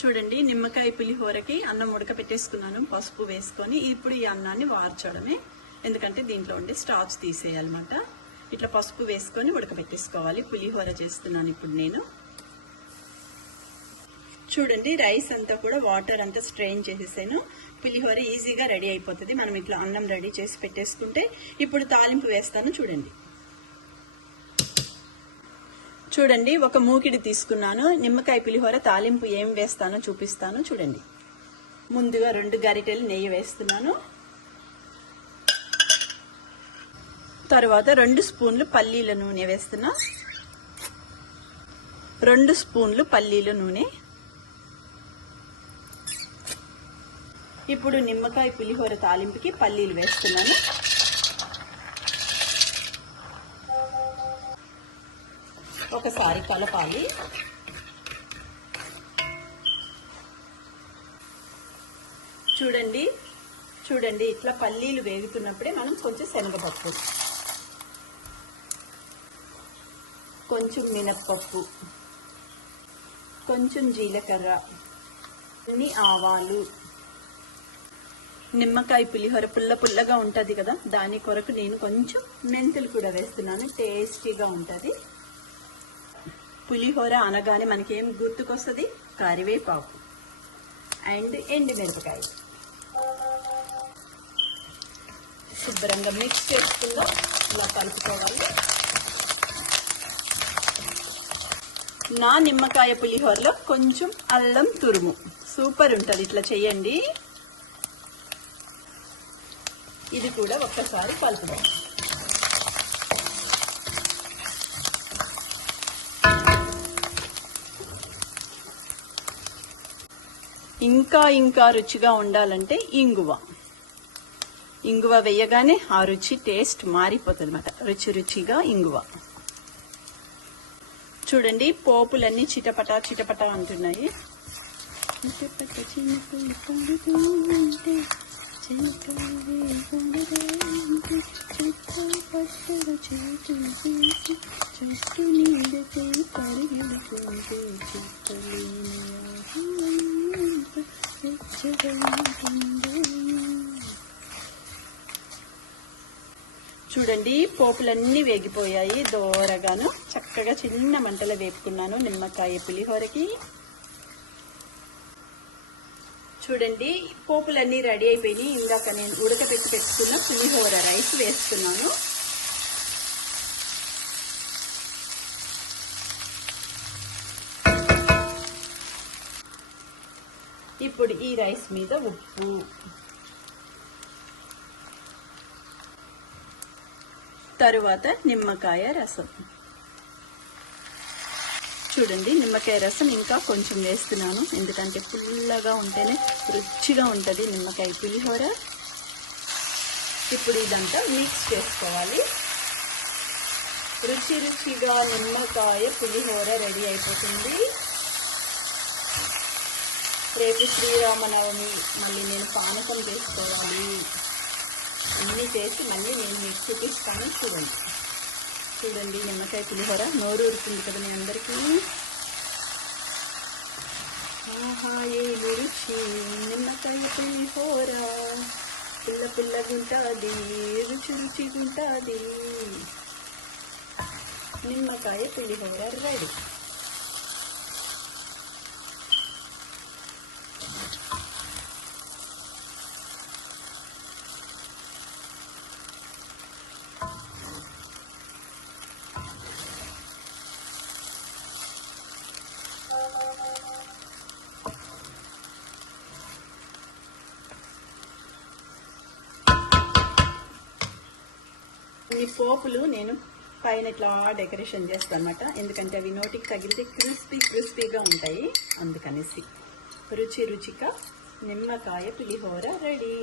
చూడండి, నిమ్మకాయ పులిహోరకి అన్నం ఉడకపెట్టేసుకున్నాను పసుపు వేసుకొని. ఇప్పుడు ఈ అన్నాన్ని వార్చడమే, ఎందుకంటే దీంట్లో ఉండే స్టార్చ్ తీసేయాలన్నమాట. ఇట్లా పసుపు వేసుకొని ఉడకపెట్టేసుకోవాలి. పులిహోర చేస్తున్నాను ఇప్పుడు నేను. చూడండి, రైస్ అంతా కూడా వాటర్ అంతా స్ట్రెయిన్ చేసేసాను. పులిహోర ఈజీగా రెడీ అయిపోతుంది మనం ఇట్లా అన్నం రెడీ చేసి పెట్టేసుకుంటే. ఇప్పుడు తాలింపు వేస్తాను చూడండి. చూడండి, ఒక మూకిడి తీసుకున్నాను. నిమ్మకాయ పులిహోర తాలింపు ఏం వేస్తానో చూపిస్తాను చూడండి. ముందుగా 2 గరిటెలు నెయ్యి వేస్తున్నాను. తర్వాత 2 స్పూన్లు పల్లీల నూనె వేస్తున్నా. 2 స్పూన్లు పల్లీల నూనె. ఇప్పుడు నిమ్మకాయ పులిహోర తాలింపుకి పల్లీలు వేస్తున్నాను. ఒకసారి కలపాలి. చూడండి చూడండి, ఇట్లా పల్లీలు వేగుతున్నప్పుడే మనం కొంచెం శనగపప్పు, కొంచెం మినప్పప్పు, కొంచెం జీలకర్ర, కొన్ని ఆవాలు. నిమ్మకాయ పులిహోర పుల్లగా ఉంటుంది కదా, దాని కొరకు నేను కొంచెం మెంతులు కూడా వేస్తున్నాను. టేస్టీగా ఉంటుంది. పులిహోర అనగానే మనకేం గుర్తుకొస్తుంది? కరివేపాకు అండ్ ఎండుమిరపకాయ. శుభ్రంగా మిక్స్ చేసుకుందాం. ఇలా కలుపుకోవాలి. నా నిమ్మకాయ పులిహోరలో కొంచెం అల్లం తురుము సూపర్ ఉంటుంది. ఇట్లా చేయండి. ఇది కూడా ఒక్కసారి కలుపుదాం. ఇంకా రుచిగా ఉండాలంటే ఇంగువ వేయగానే ఆ రుచి టేస్ట్ మారిపోతుంది అన్నమాట. రుచిగా ఇంగువ. చూడండి, పోపులన్నీ చిటపట అంటున్నాయి. చూడండి, పోపులన్నీ వేగిపోయాయి దోరగాను. చక్కగా చిన్న మంటలో వేపుకున్నాను నిమ్మకాయ పులిహోరకి. చూడండి, పోపులన్నీ రెడీ అయిపోయినాయి. ఇందాక నేను ఉడకపెట్టి పెట్టుకున్న పులిహోర రైస్ వేస్తున్నాను. ఇప్పుడు ఈ రైస్ మీద ఉప్పు, తరువాత నిమ్మకాయ రసం. చూడండి, నిమ్మకాయ రసం ఇంకా కొంచెం వేస్తున్నాను, ఎందుకంటే పుల్లగా ఉంటేనే రుచిగా ఉంటుంది నిమ్మకాయ పులిహోర. ఇప్పుడు ఇదంతా మిక్స్ చేసుకోవాలి. రుచిగా నిమ్మకాయ పులిహోర రెడీ అయిపోతుంది. రేపు శ్రీరామనవమి, మళ్ళీ నేను పానకం చేసుకోవాలి. అన్నీ చేసి మళ్ళీ నేను మీకు చూపిస్తాను. చూడండి నిమ్మకాయ పులిహోర నోరు ఊరుతుంది కదా మీ అందరికీ. ఆహా, ఏ రుచి నిమ్మకాయ పులిహోర, పుల్లగుంటుంది, రుచిగుంటుంది. నిమ్మకాయ పులిహోర రెడీ. ఈ పోపులు నేను పైన ఇట్లా డెకరేషన్ చేస్తాను అన్నమాట, ఎందుకంటే అవి నోటికి తగిలితే క్రిస్పీగా ఉంటాయి. అందుకనేసి రుచిగా నిమ్మకాయ పులిహోర రెడీ.